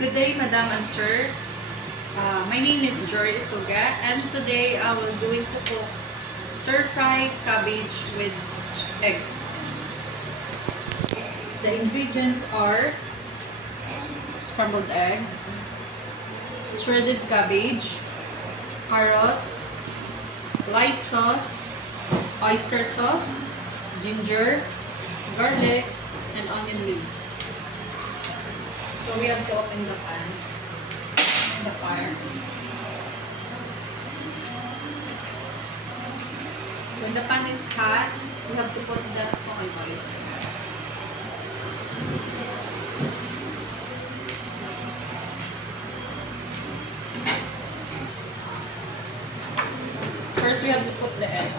Good day, Madam and Sir. My name is Jory Isuga, and today I will going to cook stir-fried cabbage with egg. The ingredients are scrambled egg, shredded cabbage, carrots, light sauce, oyster sauce, ginger, garlic, and onion leaves. So we have to open the pan, the fire. When the pan is hot, we have to put the coconut oil. First, we have to put the egg.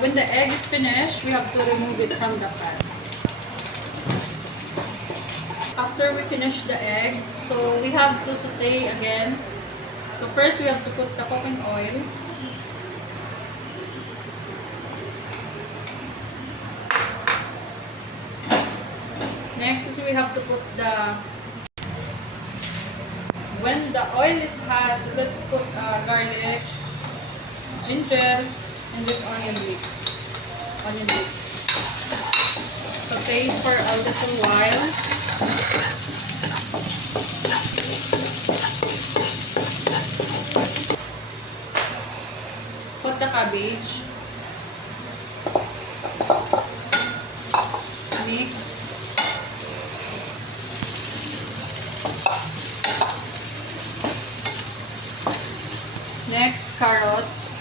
When the egg is finished, we have to remove it from the pan. After we finish the egg, so we have to saute again. So first we have to put the coconut oil. Next is we have to put when the oil is hot, let's put garlic, ginger, and this onion leaf. Saute for a little while. Put the cabbage. Mix. Next, carrots.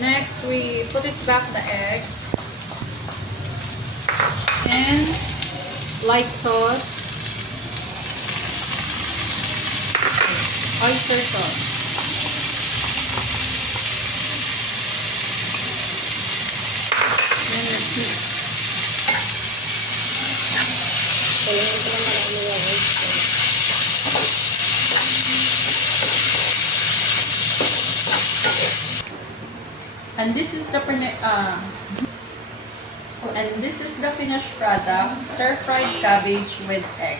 Next, we put it back the egg and light sauce, oyster sauce. Then let's mix. And this is the finished product, stir-fried cabbage with egg.